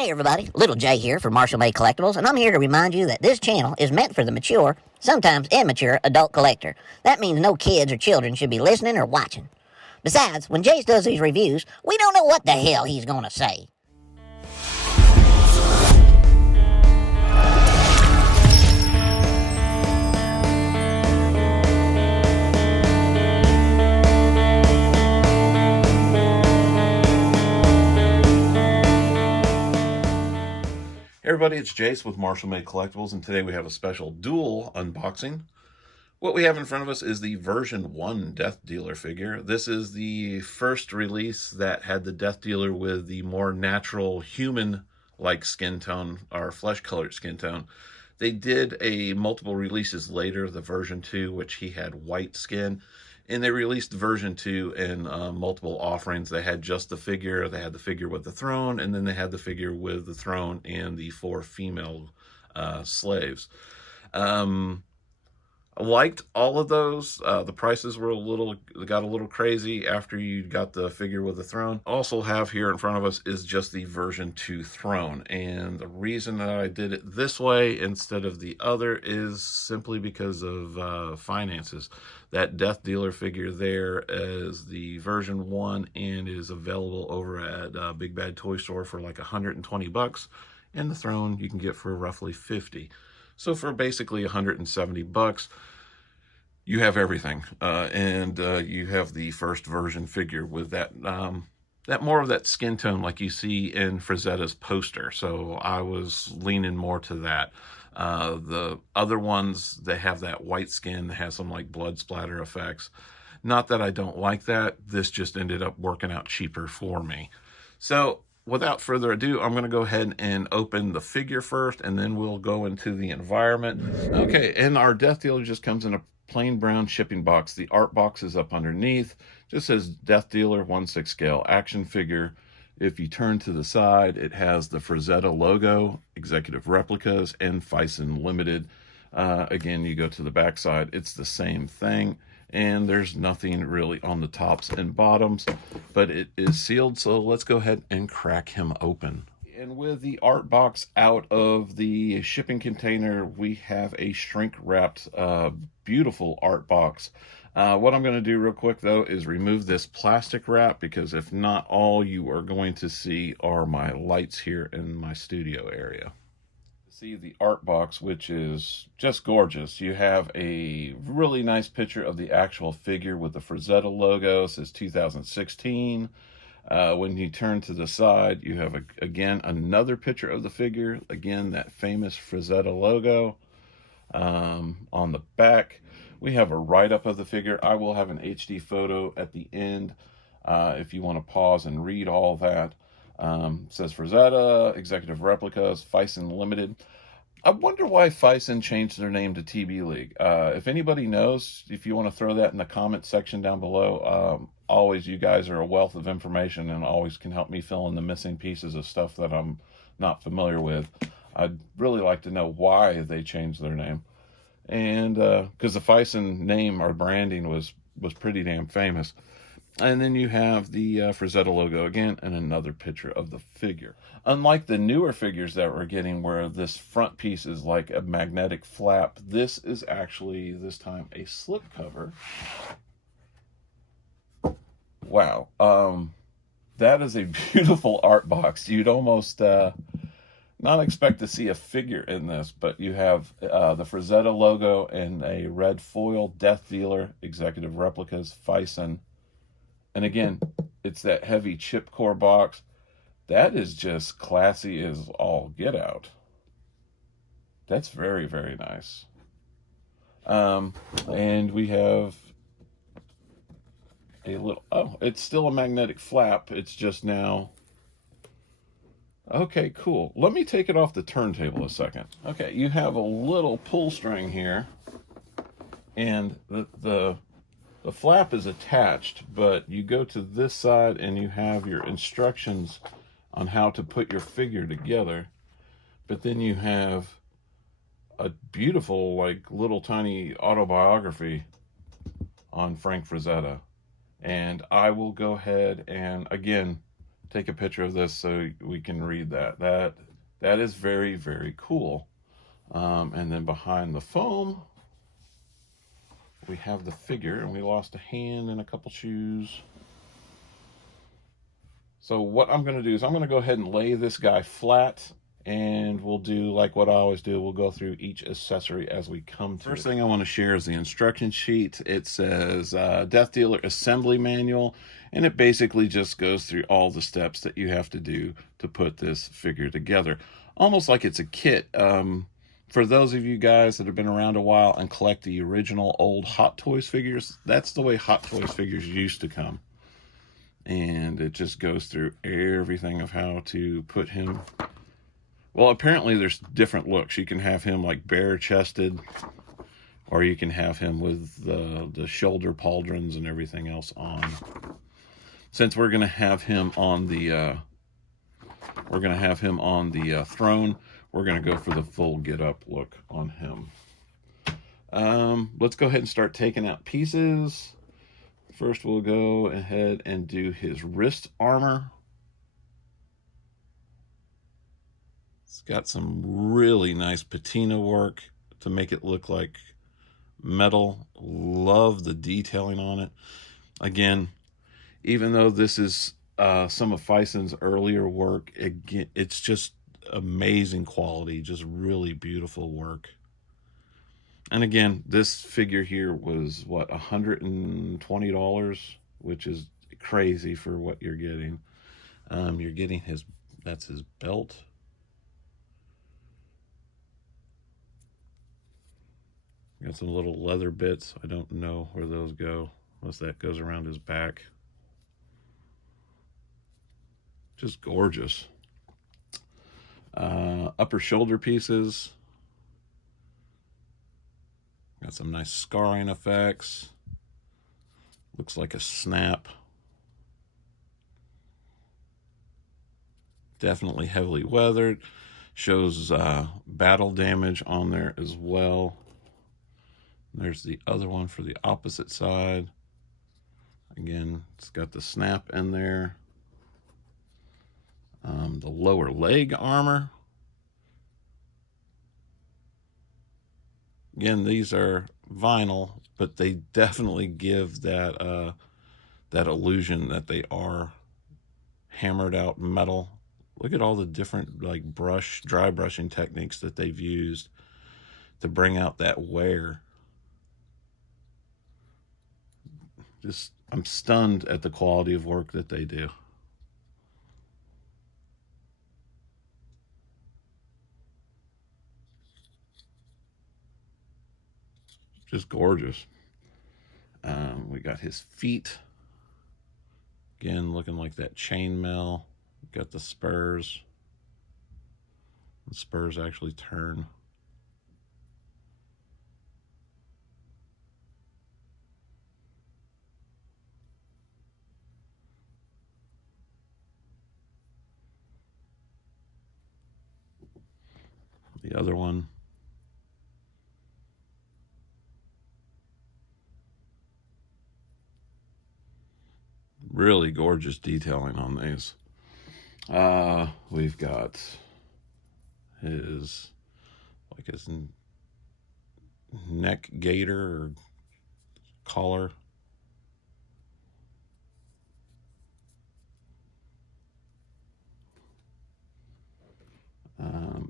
Hey everybody, Little J here for Marshall Made Collectibles, and I'm here to remind you that this channel is meant for the mature, sometimes immature, adult collector. That means no kids or children should be listening or watching. Besides, when Jase does these reviews, we don't know what the hell he's gonna say. Hey everybody, it's Jase with Marshall Made Collectibles, and today we have a special dual unboxing. What we have in front of us is the version 1 Death Dealer figure. This is the first release that had the Death Dealer with the more natural human-like skin tone, or flesh-colored skin tone. They did a multiple releases later, the version 2, which he had white skin. And they released version 2 in multiple offerings. They had just the figure, they had the figure with the throne, and then they had the figure with the throne and the 4 female slaves. I liked all of those. The prices were got a little crazy after you got the figure with the throne. Also have here in front of us is just the version 2 throne. And the reason that I did it this way instead of the other is simply because of finances. That Death Dealer figure there is the version 1 and is available over at Big Bad Toy Store for like 120 bucks. And the throne you can get for roughly 50. So for basically 170 bucks, you have everything, and you have the first version figure with that more of that skin tone like you see in Frazetta's poster. So I was leaning more to that. The other ones, they have that white skin that has some like blood splatter effects. Not that I don't like that. This just ended up working out cheaper for me. So without further ado, I'm going to go ahead and open the figure first, and then we'll go into the environment. Okay, and our Death Dealer just comes in a plain brown shipping box. The art box is up underneath. Just says Death Dealer 1/6 scale action figure. If you turn to the side, it has the Frazetta logo, executive replicas, and Phicen Limited. Again, you go to the back side, it's the same thing. And there's nothing really on the tops and bottoms, but it is sealed, so let's go ahead and crack him open. And with the art box out of the shipping container, we have a shrink-wrapped, beautiful art box. What I'm going to do real quick, though, is remove this plastic wrap, because if not, all you are going to see are my lights here in my studio area. See the art box, which is just gorgeous. You have a really nice picture of the actual figure with the Frazetta logo. It says 2016. When you turn to the side, you have again another picture of the figure, again that famous Frazetta logo. On the back we have a write-up of the figure. I will have an HD photo at the end if you want to pause and read all that. Says Frazetta, executive replicas, Phicen Limited. I wonder why Phicen changed their name to TBLeague. If anybody knows, if you want to throw that in the comment section down below, always, you guys are a wealth of information and always can help me fill in the missing pieces of stuff that I'm not familiar with. I'd really like to know why they changed their name. And because the Phicen name or branding was pretty damn famous. And then you have the Frazetta logo again and another picture of the figure. Unlike the newer figures that we're getting where this front piece is like a magnetic flap, this is actually, this time, a slip cover. Wow. That is a beautiful art box. You'd almost not expect to see a figure in this, but you have the Frazetta logo and a red foil Death Dealer, executive replicas, Phicen. And again, it's that heavy chip core box. That is just classy as all get out. That's very, very nice. And we have a little, oh, it's still a magnetic flap. It's just now, okay, cool. Let me take it off the turntable a second. Okay, you have a little pull string here. And the flap is attached, but you go to this side and you have your instructions on how to put your figure together. But then you have a beautiful, like, little tiny autobiography on Frank Frazetta. And I will go ahead and, again, take a picture of this so we can read that. That is very, very cool. And then behind the foam, we have the figure, and we lost a hand and a couple shoes. So what I'm going to do is I'm going to go ahead and lay this guy flat, and we'll do like what I always do. We'll go through each accessory as we come to it. First thing I want to share is the instruction sheet. It says Death Dealer Assembly Manual, and it basically just goes through all the steps that you have to do to put this figure together. Almost like it's a kit. For those of you guys that have been around a while and collect the original old Hot Toys figures, that's the way Hot Toys figures used to come. And it just goes through everything of how to put him. Well, apparently there's different looks. You can have him like bare-chested, or you can have him with the shoulder pauldrons and everything else on. Since we're going to have him on the throne, we're going to go for the full get-up look on him. Let's go ahead and start taking out pieces. First, we'll go ahead and do his wrist armor. It's got some really nice patina work to make it look like metal. Love the detailing on it. Again, even though this is some of Phicen's earlier work, again, it's just amazing quality, just really beautiful work. And again, this figure here was what, $120, which is crazy for what you're getting. You're getting that's his belt. Got some little leather bits. I don't know where those go, unless that goes around his back. Just gorgeous. Upper shoulder pieces. Got some nice scarring effects. Looks like a snap. Definitely heavily weathered. Shows battle damage on there as well. There's the other one for the opposite side. Again, it's got the snap in there. The lower leg armor. Again, these are vinyl, but they definitely give that that illusion that they are hammered out metal. Look at all the different like dry brushing techniques that they've used to bring out that wear. Just, I'm stunned at the quality of work that they do. Just gorgeous. We got his feet. Again, looking like that chainmail. Got the spurs. The spurs actually turn. The other one. Really gorgeous detailing on these. We've got his neck gaiter or collar.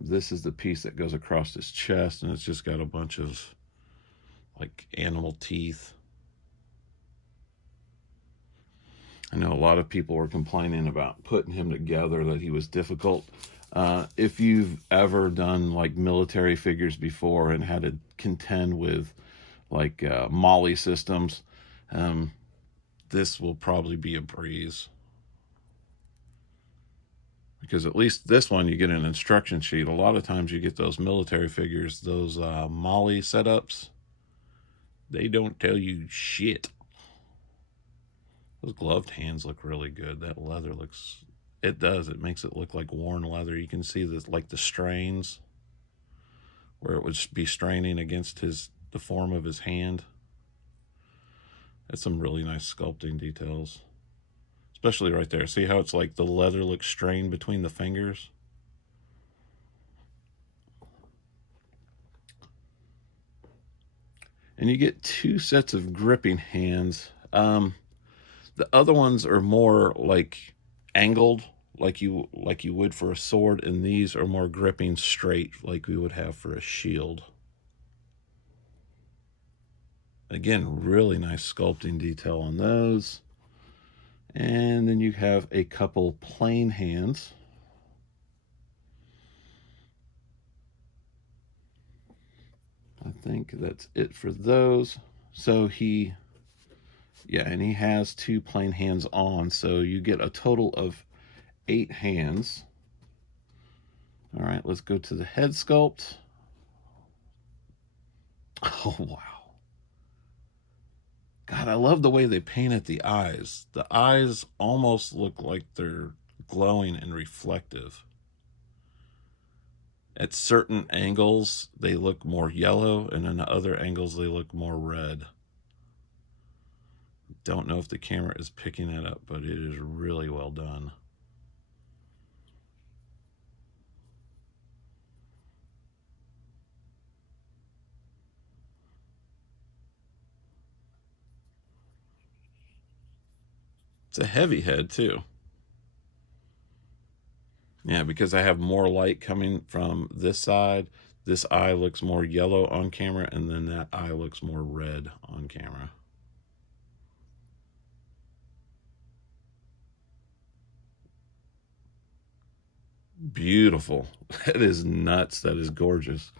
This is the piece that goes across his chest, and it's just got a bunch of like animal teeth. I know a lot of people were complaining about putting him together, that he was difficult. If you've ever done like military figures before and had to contend with like Molly systems, this will probably be a breeze. Because at least this one, you get an instruction sheet. A lot of times you get those military figures, those Molly setups, they don't tell you shit. Those gloved hands look really good. That leather looks, it does. It makes it look like worn leather. You can see this, like the strains, where it would be straining against the form of his hand. That's some really nice sculpting details. especially right there. See how it's like the leather looks strained between the fingers? And you get 2 sets of gripping hands. The other ones are more like angled, like you would for a sword, and these are more gripping straight, like we would have for a shield. Again, really nice sculpting detail on those. And then you have a couple plain hands. I think that's it for those. So he has 2 plain hands on, so you get a total of 8 hands. All right, let's go to the head sculpt. Oh, wow. God, I love the way they painted the eyes. The eyes almost look like they're glowing and reflective. At certain angles, they look more yellow, and in other angles, they look more red. Don't know if the camera is picking it up, but it is really well done. It's a heavy head, too. Yeah, because I have more light coming from this side. This eye looks more yellow on camera, and then that eye looks more red on camera. Beautiful. That is nuts. That is gorgeous.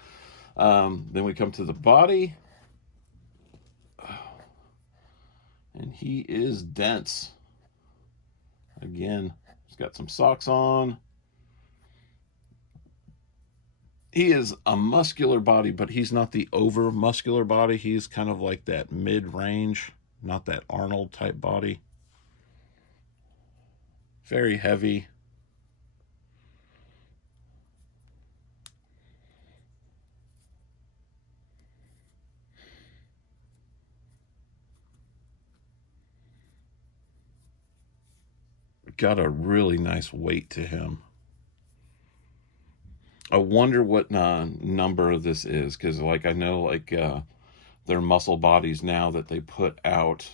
Then we come to the body. And he is dense. Again, he's got some socks on. He is a muscular body, but he's not the over muscular body. He's kind of like that mid-range, not that Arnold type body. Very heavy. Got a really nice weight to him. I wonder what number this is, because I know their muscle bodies now that they put out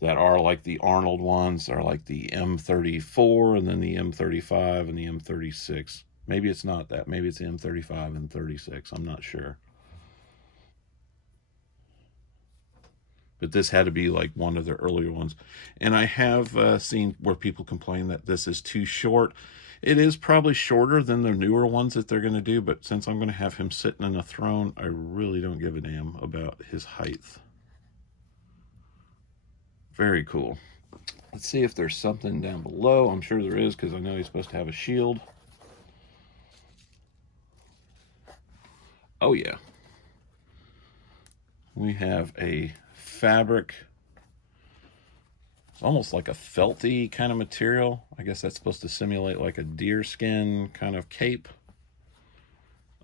that are like the Arnold ones are like the M34 and then the M35 and the M36. Maybe it's not that. Maybe it's the M35 and 36. I'm not sure. But this had to be like one of the earlier ones. And I have seen where people complain that this is too short. It is probably shorter than the newer ones that they're going to do, but since I'm going to have him sitting in a throne, I really don't give a damn about his height. Very cool. Let's see if there's something down below. I'm sure there is, because I know he's supposed to have a shield. Oh, yeah. We have a fabric, almost like a felty kind of material. I guess that's supposed to simulate like a deer skin kind of cape.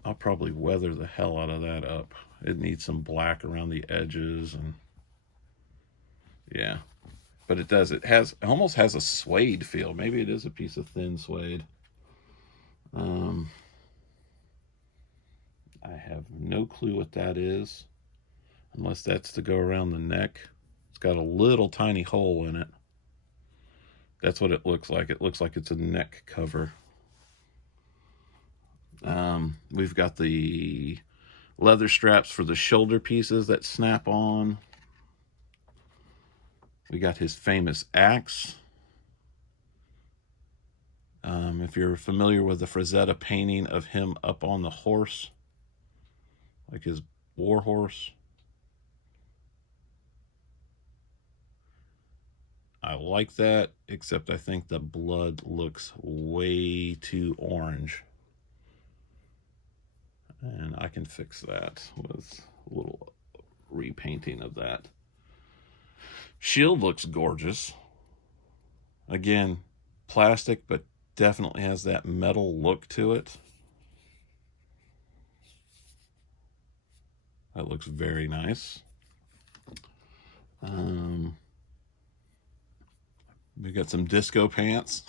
I'll probably weather the hell out of that up. It needs some black around the edges, and yeah, but it does. It almost has a suede feel. Maybe it is a piece of thin suede. I have no clue what that is, unless that's to go around the neck. It's got a little tiny hole in it. That's what it looks like. It looks like it's a neck cover. We've got the leather straps for the shoulder pieces that snap on. We got his famous axe. If you're familiar with the Frazetta painting of him up on the horse, like his war horse, I like that, except I think the blood looks way too orange. And I can fix that with a little repainting of that. Shield looks gorgeous. Again, plastic, but definitely has that metal look to it. That looks very nice. We got some disco pants.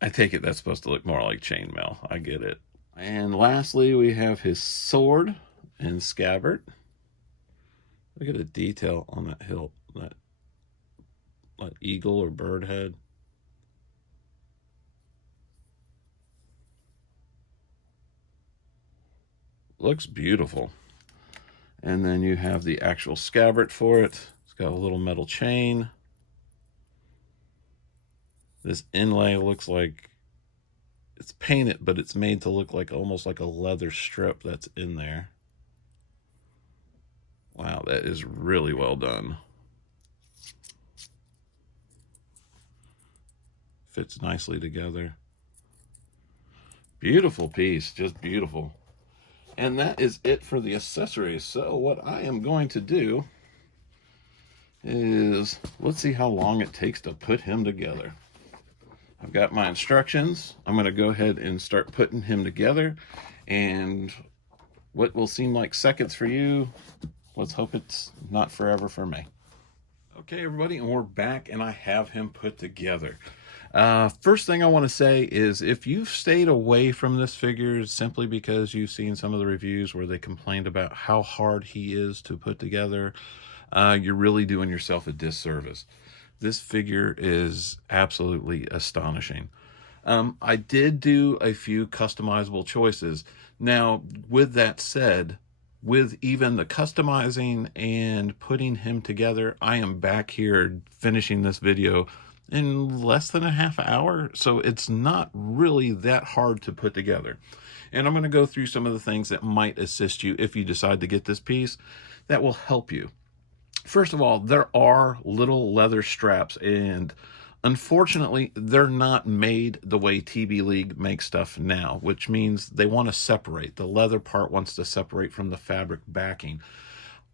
I take it that's supposed to look more like chainmail. I get it. And lastly, we have his sword and scabbard. Look at the detail on that hilt, that eagle or bird head. Looks beautiful. And then you have the actual scabbard for it. It's got a little metal chain. This inlay looks like it's painted, but it's made to look like almost like a leather strip that's in there. Wow, that is really well done. Fits nicely together. Beautiful piece, just beautiful. And that is it for the accessories. So what I am going to do is, let's see how long it takes to put him together. I've got my instructions. I'm going to go ahead and start putting him together. And what will seem like seconds for you, let's hope it's not forever for me. Okay, everybody, and we're back, and I have him put together. First thing I want to say is if you've stayed away from this figure simply because you've seen some of the reviews where they complained about how hard he is to put together, you're really doing yourself a disservice. This figure is absolutely astonishing. I did do a few customizable choices. Now, with that said, with even the customizing and putting him together, I am back here finishing this video in less than a half hour, so it's not really that hard to put together. And I'm going to go through some of the things that might assist you if you decide to get this piece that will help you. First of all, there are little leather straps, and unfortunately they're not made the way TBLeague makes stuff now, which means they want to separate. The leather part wants to separate from the fabric backing.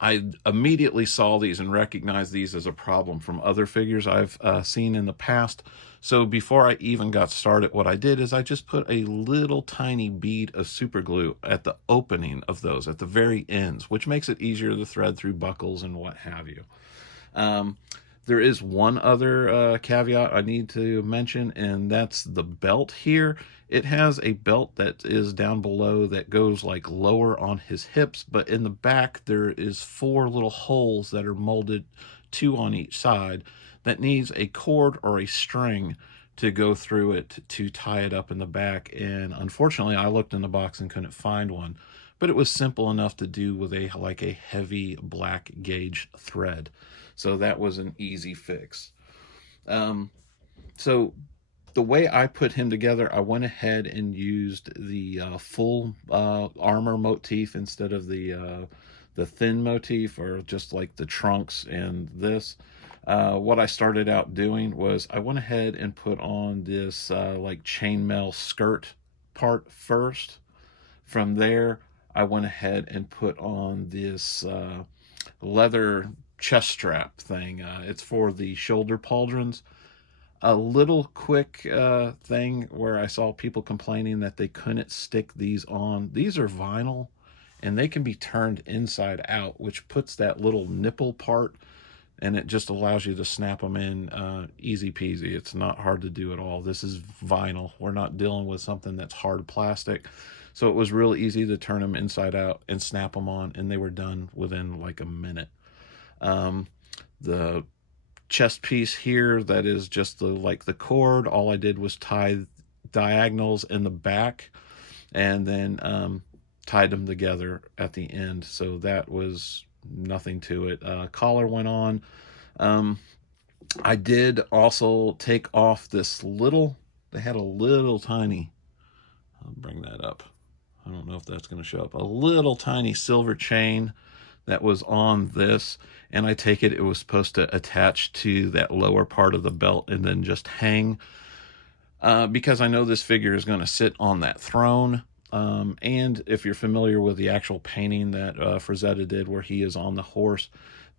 I immediately saw these and recognized these as a problem from other figures I've seen in the past. So before I even got started, what I did is I just put a little tiny bead of super glue at the opening of those, at the very ends, which makes it easier to thread through buckles and what have you. There is one other caveat I need to mention, and that's the belt here. It has a belt that is down below that goes like lower on his hips, but in the back there is 4 little holes that are molded, 2 on each side, that needs a cord or a string to go through it to tie it up in the back. And unfortunately, I looked in the box and couldn't find one, but it was simple enough to do with a heavy black gauge thread. So that was an easy fix. So the way I put him together, I went ahead and used the full armor motif instead of the thin motif, or just like the trunks and this. What I started out doing was I went ahead and put on this like chainmail skirt part first. From there, I went ahead and put on this leather chest strap thing. It's for the shoulder pauldrons. A little quick thing where I saw people complaining that they couldn't stick these on. These are vinyl, and they can be turned inside out, which puts that little nipple part, and it just allows you to snap them in easy peasy. It's not hard to do at all. This is vinyl. We're not dealing with something that's hard plastic. So it was real easy to turn them inside out and snap them on, and they were done within like a minute. The chest piece here, that is just the cord, all I did was tie diagonals in the back and then tied them together at the end. So that was nothing to it. Collar went on. I did also take off this little, they had a little tiny, I'll bring that up, I don't know if that's going to show up, a little tiny silver chain that was on this, and I take it was supposed to attach to that lower part of the belt and then just hang, because I know this figure is going to sit on that throne. And if you're familiar with the actual painting that Frazetta did where he is on the horse,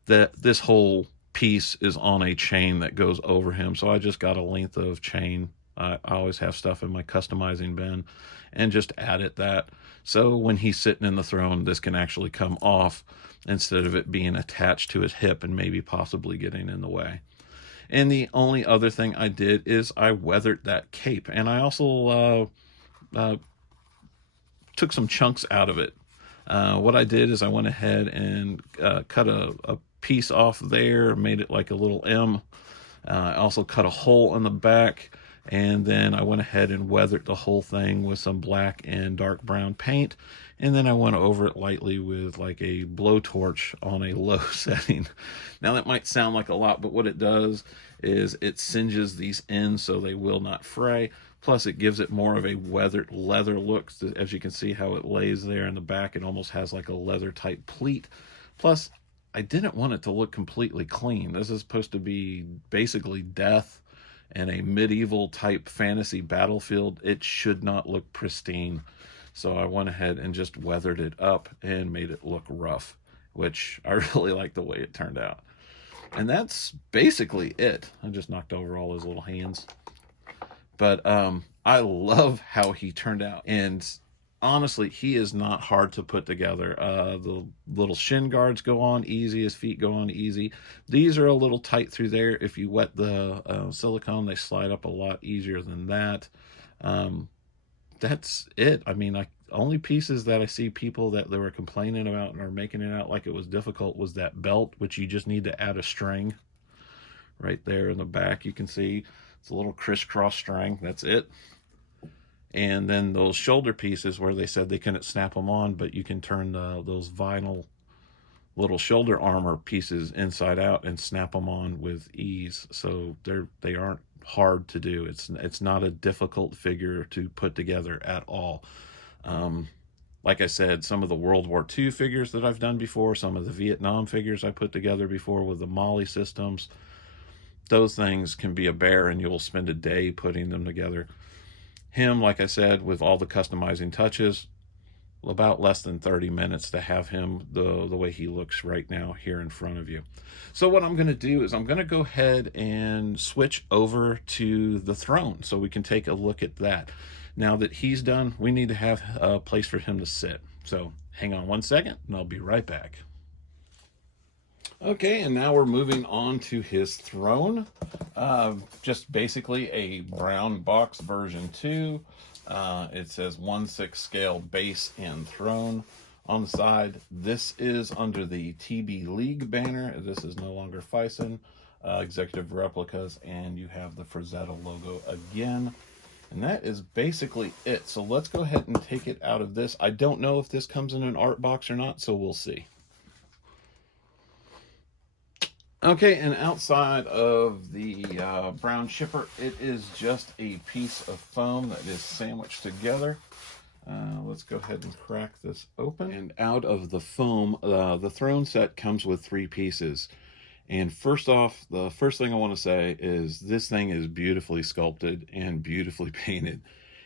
that this whole piece is on a chain that goes over him. So I just got a length of chain I always have stuff in my customizing bin, and just added that. So when he's sitting in the throne, this can actually come off instead of it being attached to his hip and maybe possibly getting in the way. And the only other thing I did is I weathered that cape, and I also took some chunks out of it. What I did is I went ahead and cut a piece off there, made it like a little M. I also cut a hole in the back, and then I went ahead and weathered the whole thing with some black and dark brown paint, and then I went over it lightly with like a blowtorch on a low setting. Now that might sound like a lot, but what it does is it singes these ends so they will not fray. Plus it gives it more of a weathered leather look. As you can see how it lays there in the back, it almost has like a leather type pleat. Plus I didn't want it to look completely clean. This is supposed to be basically death and a medieval type fantasy battlefield. It should not look pristine. So I went ahead and just weathered it up and made it look rough, which I really like the way it turned out. And that's basically it. I just knocked over all his little hands. But I love how he turned out. And honestly, he is not hard to put together. The little shin guards go on easy. His feet go on easy. These are a little tight through there. If you wet the silicone, they slide up a lot easier than that. That's it. I mean, only pieces that I see people that they were complaining about and are making it out like it was difficult was that belt, which you just need to add a string right there in the back. You can see it's a little crisscross string. That's it. And then those shoulder pieces where they said they couldn't snap them on, but you can turn those vinyl little shoulder armor pieces inside out and snap them on with ease. So they aren't hard to do. It's not a difficult figure to put together at all. Like I said, some of the World War II figures that I've done before, some of the Vietnam figures I put together before with the Molly systems, those things can be a bear and you'll spend a day putting them together. Him, like I said, with all the customizing touches, about less than 30 minutes to have him the way he looks right now here in front of you. So what I'm going to do is I'm going to go ahead and switch over to the throne so we can take a look at that. Now that he's done, we need to have a place for him to sit. So hang on one second and I'll be right back. Okay, and now we're moving on to his throne. Just basically a brown box version 2. It says 1/6 scale base and throne on the side. This is under the TBLeague banner. This is no longer Phicen, executive replicas, and you have the Frazetta logo again. And that is basically it. So let's go ahead and take it out of this. I don't know if this comes in an art box or not, so we'll see. Okay, and outside of the brown shipper, it is just a piece of foam that is sandwiched together. Let's go ahead and crack this open. And out of the foam, the throne set comes with 3 pieces. And first off, the first thing I want to say is this thing is beautifully sculpted and beautifully painted.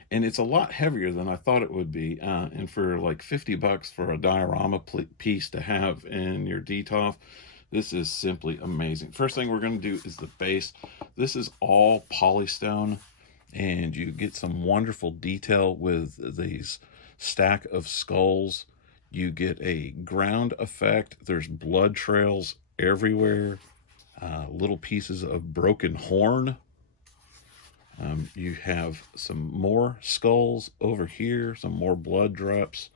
And it's a lot heavier than I thought it would be. And for like $50 for a diorama piece to have in your DTOF, this is simply amazing. First thing we're going to do is the base. This is all polystone, and you get some wonderful detail with these stack of skulls. You get a ground effect. There's blood trails everywhere. Little pieces of broken horn. You have some more skulls over here, some more blood drops.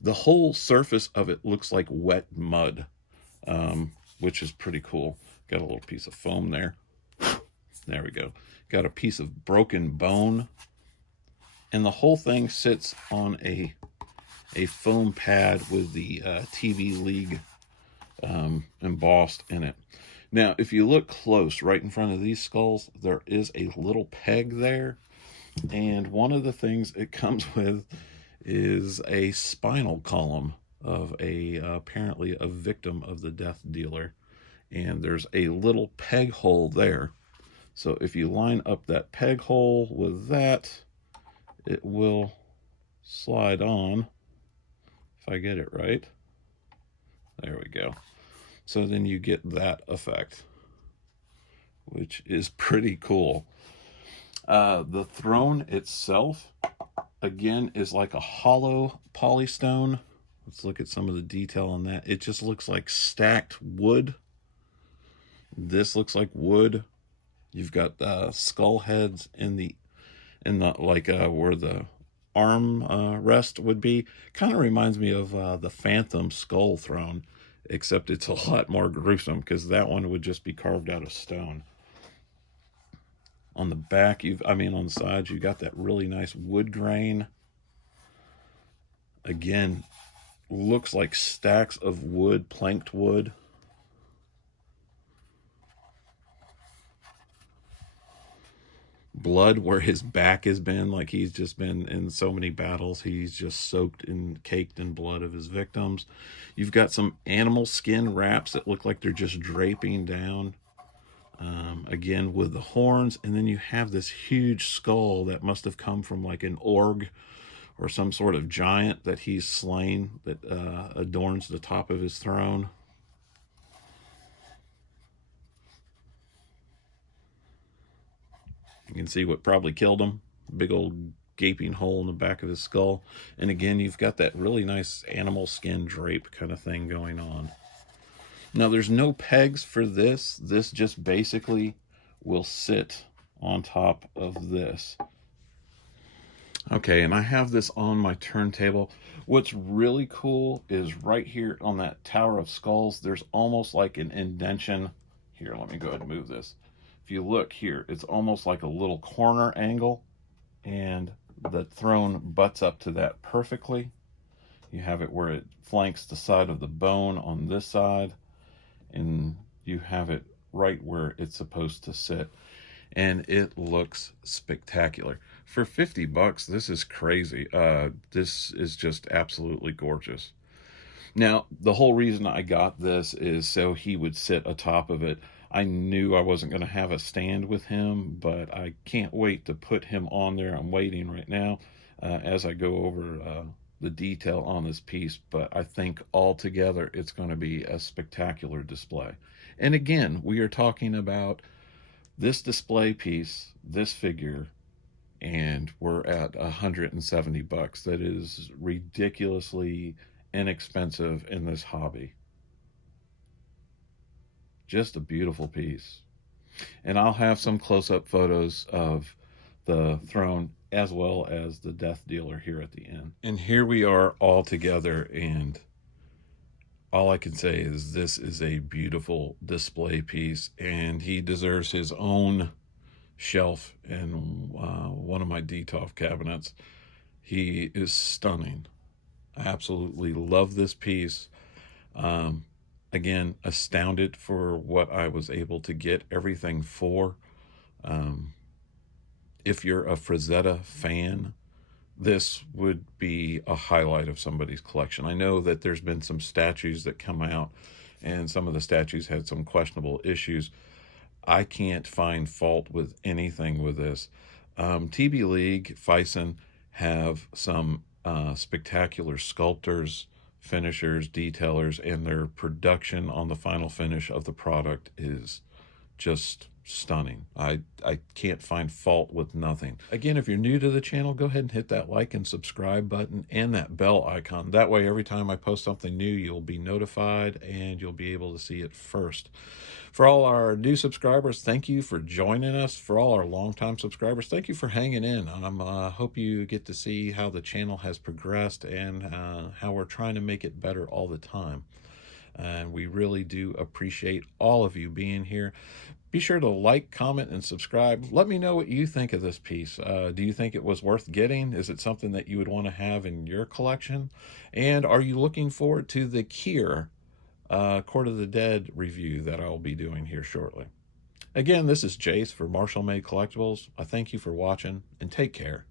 The whole surface of it looks like wet mud. Which is pretty cool. Got a little piece of foam there. There we go. Got a piece of broken bone. And the whole thing sits on a foam pad with the TBLeague embossed in it. Now, if you look close, right in front of these skulls, there is a little peg there. And one of the things it comes with is a spinal column of apparently a victim of the death dealer, and there's a little peg hole there. So if you line up that peg hole with that, it will slide on, if I get it right. There we go. So then you get that effect, which is pretty cool. The throne itself, again, is like a hollow polystone. Let's look at some of the detail on that. It just looks like stacked wood. This looks like wood. You've got skull heads in the like where the arm rest would be. Kind of reminds me of the Phantom skull throne, except it's a lot more gruesome because that one would just be carved out of stone. On the back, on the sides, you got that really nice wood grain. Again, looks like stacks of wood, planked wood. Blood where his back has been, like he's just been in so many battles. He's just soaked and caked in blood of his victims. You've got some animal skin wraps that look like they're just draping down. Again, with the horns, and then you have this huge skull that must have come from like an org or some sort of giant that he's slain that adorns the top of his throne. You can see what probably killed him. Big old gaping hole in the back of his skull. And again, you've got that really nice animal skin drape kind of thing going on. Now, there's no pegs for this. This just basically will sit on top of this. Okay, and I have this on my turntable. What's really cool is right here on that Tower of Skulls, there's almost like an indentation. Here, let me go ahead and move this. If you look here, it's almost like a little corner angle, and the throne butts up to that perfectly. You have it where it flanks the side of the bone on this side, and you have it right where it's supposed to sit, and it looks spectacular. For $50, this is crazy. This is just absolutely gorgeous. Now, the whole reason I got this is so he would sit atop of it. I knew I wasn't going to have a stand with him, but I can't wait to put him on there. I'm waiting right now as I go over the detail on this piece, but I think altogether it's going to be a spectacular display. And again, we are talking about this display piece, this figure, and we're at $170. That is ridiculously inexpensive in this hobby. Just a beautiful piece. And I'll have some close-up photos of the throne as well as the death dealer here at the end. And here we are all together, and all I can say is this is a beautiful display piece, and he deserves his own shelf in one of my DTOF cabinets. He is stunning. I absolutely love this piece. Again, astounded for what I was able to get everything for. If you're a Frazetta fan, this would be a highlight of somebody's collection. I know that there's been some statues that come out, and some of the statues had some questionable issues. I can't find fault with anything with this. TBLeague, Phicen have some spectacular sculptors, finishers, detailers, and their production on the final finish of the product is just stunning. I can't find fault with nothing. Again, if you're new to the channel, go ahead and hit that like and subscribe button and that bell icon. That way, every time I post something new, you'll be notified and you'll be able to see it first. For all our new subscribers, thank you for joining us. For all our longtime subscribers, thank you for hanging in. I hope you get to see how the channel has progressed and how we're trying to make it better all the time. And we really do appreciate all of you being here. Be sure to like, comment, and subscribe. Let me know what you think of this piece. Do you think it was worth getting? Is it something that you would want to have in your collection? And are you looking forward to the Kier Court of the Dead review that I'll be doing here shortly? Again, this is Jase for Marshall Made Collectibles. I thank you for watching, and take care.